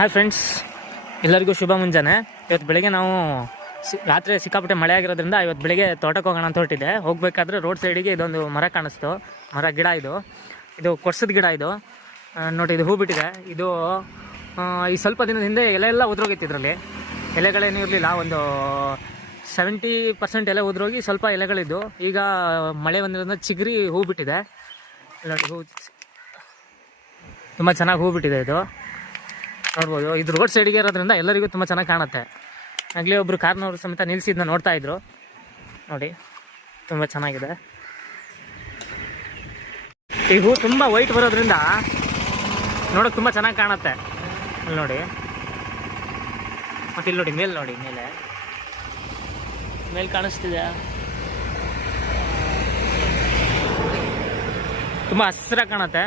Hi friends, ಎಲ್ಲರಿಗೂ ಶುಭ ಮುಂಜಾನೆ. ಇವತ್ತು ಬೆಳಗ್ಗೆ ನಾವು ರಾತ್ರಿ ಸಿಕ್ಕಾಪಟ್ಟೆ ಮಳೆ ಆಗಿರೋದ್ರಿಂದ ಇವತ್ತು ಬೆಳಗ್ಗೆ ತೋಟಕ್ಕೆ ಹೋಗೋಣ ಅಂತ ಹೊರಟಿದ್ದೆ. ಹೋಗ್ಬೇಕಾದ್ರೆ ರೋಡ್ ಸೈಡಿಗೆ ಇದೊಂದು ಮರ ಕಾಣಿಸ್ತು. ಗಿಡ ಇದು ಕೊರ್ಸದ ಗಿಡ. ಇದು ನೋಡಿ, ಇದು ಹೂ ಬಿಟ್ಟಿದೆ. ಇದು ಈ ಸ್ವಲ್ಪ ದಿನದ ಹಿಂದೆ ಎಲೆ ಎಲ್ಲ ಉದ್ರೋಗಿತ್ತು. ಇದರಲ್ಲಿ ಎಲೆಗಳೇನೂ ಇರಲಿಲ್ಲ. ಒಂದು 70% ಎಲೆ ಉದ್ರೋಗಿ ಸ್ವಲ್ಪ ಎಲೆಗಳಿದ್ದು. ಈಗ ಮಳೆ ಬಂದಿರೋದ್ರಿಂದ ಚಿಗುರಿ ಹೂ ಬಿಟ್ಟಿದೆ. ನೋಡಿ, ಹೂ ತುಂಬ ಚೆನ್ನಾಗಿ ಹೂ ಬಿಟ್ಟಿದೆ. ಇದು ನೋಡ್ಬೋದು. ಇದು ರೋಡ್ ಸೈಡಿಗೆ ಇರೋದ್ರಿಂದ ಎಲ್ಲರಿಗೂ ತುಂಬ ಚೆನ್ನಾಗಿ ಕಾಣುತ್ತೆ. ಆಗಲೇ ಒಬ್ಬರು ಕಾರ್ನವರು ಸಮೇತ ನಿಲ್ಲಿಸಿದ್ನ ನೋಡ್ತಾ ಇದ್ರು. ನೋಡಿ, ತುಂಬ ಚೆನ್ನಾಗಿದೆ. ಈ ಹೂ ತುಂಬ ವೈಟ್ ಬರೋದ್ರಿಂದ ನೋಡೋಕೆ ತುಂಬ ಚೆನ್ನಾಗಿ ಕಾಣುತ್ತೆ. ಇಲ್ಲಿ ನೋಡಿ, ಮತ್ತು ಇಲ್ಲಿ ನೋಡಿ, ಮೇಲೆ ಕಾಣಿಸ್ತಿದೆ. ತುಂಬ ಹಸಿರಾಗಿ ಕಾಣುತ್ತೆ.